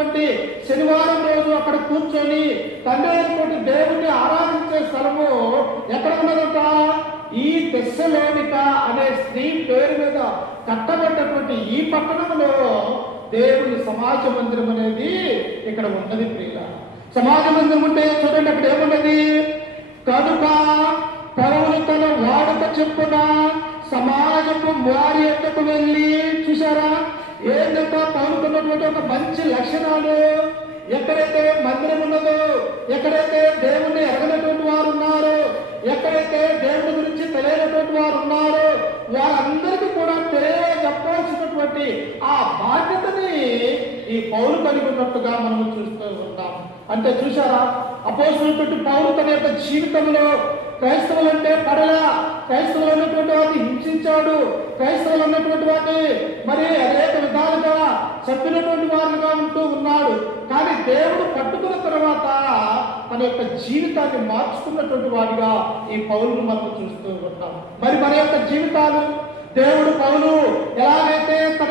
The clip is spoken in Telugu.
ఉన్నటువంటి శనివారం రోజు అక్కడ కూర్చొని తండ్రి అయినటువంటి దేవుణ్ణి ఆరాధించే స్థలము ఎక్కడ ఉన్నదంట? ఈ తెస్సలోనిక అనే స్త్రీ పేరు మీద కట్టబడ్డటువంటి ఈ పట్టణంలో దేవుని సమాజ మందిరం అనేది ఇక్కడ ఉన్నది. ప్రియుల సమాజ మందిరం ఉంటే చూడండి, అక్కడ ఏమున్నది? కనుక పౌలు తన వాడుక చెప్పున సమాజపు వారి ఎక్కకు వెళ్ళి, చూసారా ఏంటంటే పౌలుకున్నటువంటి ఒక మంచి లక్షణాలు. ఎక్కడైతే మందిరం ఉన్నదో, ఎక్కడైతే దేవుణ్ణి ఎరగనటువంటి వారు ఉన్నారో, ఎక్కడైతే దేవుని గురించి తెలియనటువంటి వారు ఉన్నారో, వారందరికీ కూడా తెలియజెప్పాల్సినటువంటి ఆ బాధ్యతని ఈ పౌలు కలిగి ఉన్నట్టుగా మనం చూస్తూ ఉంటాం. అంటే చూసారా, అపోస్తలుడైనటువంటి పౌలు తన యొక్క జీవితంలో క్రైస్తవులు అంటే పడలా, క్రైస్తవులు అన్నటువంటి వారిని హింసించాడు, క్రైస్తవులు అన్నటువంటి వారిని మరి అనేక విధాలుగా చెప్పినటువంటి వారుగా ఉంటూ ఉన్నాడు. కానీ దేవుడు పట్టుకున్న తర్వాత తన యొక్క జీవితాన్ని మార్చుకున్నటువంటి వాడిగా ఈ పౌలును మనం చూస్తూ ఉంటాం. మరి మన యొక్క జీవితాలు దేవుడు పౌలు ఎలాగైతే తన